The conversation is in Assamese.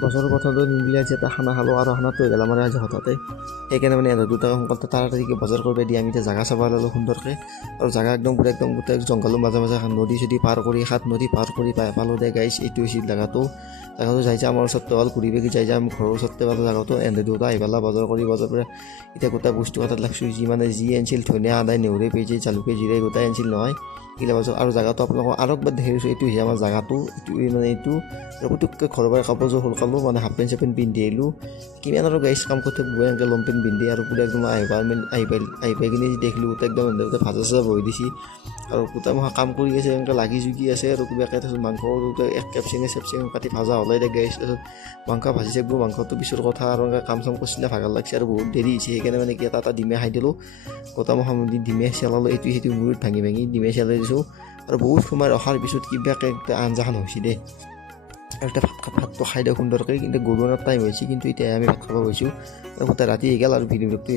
বছৰৰ কথাটো নিমিলে আজি এটা খানা খালোঁ আৰু খানাটো হৈ গ'ল আমাৰ আজি হঠাতে সেইকাৰণে মানে এহেঁতৰ দুটাকে সোনকালে তাড়াতাড়িকৈ বজাৰ কৰিব দি আমি এতিয়া জাগা চাব ল'লোঁ সুন্দৰকৈ আৰু জাগা একদম গোটেই জংঘলৰ মাজে মাজে নদী চদী পাৰ কৰি সাত নদী পাৰ কৰি পালোঁ দে গাইছ। এইটো হৈছিল জাগাটো যাই যে আমাৰ ওচৰতে হ'ল ঘূৰি বেগি যাই যে আমি ঘৰৰ ওচৰতে পালোঁ জাগাটো এহেঁতে দুটা আহি পেলাই বজাৰ কৰি বজাৰ পৰা এতিয়া গোটেই বস্তু এটাত লাগছোঁ যি আনিছিল ধনিয়া আদাই নেউৰে পেজি জালুকে জিৰাই গোটাই আনিছিল নহয় এইগিলা বস্তু আৰু জাগাটো আপোনালোকক আৰু একবাৰ দেখিছোঁ এইটো হৈছে আমাৰ জাগাটো এইটো পুতুককৈ ঘৰৰ পৰা কাপোৰযোৰ সলকালোঁ মানে হাফ পেণ্ট চাফ পেণ্ট পিন্ধি আহিলোঁ কিমান আৰু গাইছ কাম কৰোঁতে বৈ এনেকৈ লং পেণ্ট পিন্ধি আৰু পুৰা একদম আহি পাই কিনে দেখিলোঁ গোটেই একদম ভাজা চাজা বহি দিছে আৰু গোটেই মই কাম কৰি আছে এনেকৈ লাগি জুগি আছে আৰু কিবাকৈ তাৰপিছত মাংস এক কেপচিঙে চেপচিঙে কাটি ভাজা হ'লে দে গাইছ। তাৰপিছত মাংস ভাজি থাকিব মাংসটো পিছৰ কথা আৰু এনেকৈ কাম চাম কৰিছিলে ভাগৰ লাগিছে আৰু বহুত দেৰি হৈছে সেইকাৰণে মানে কি এটা ডিমে খাই দিলোঁ গোটা মই ডিমে চেলালোঁ এইটো সেইটো মূৰত ভাঙি ডিমে চেলাই দিছোঁ আৰু বহুত সময় ৰখাৰ পিছত কিবাকৈ একটা আঞ্জাখন হৈছে দেই আৰু এতিয়া ভাতটো খাই দিওঁ সুন্দৰকৈ কিন্তু গৰুৱানৰ টাইম হৈছে কিন্তু এতিয়া আমি ভাত খাব গৈছোঁ আৰু গোটেই ৰাতি হৈ গ'ল আৰু ভিডিঅ'টো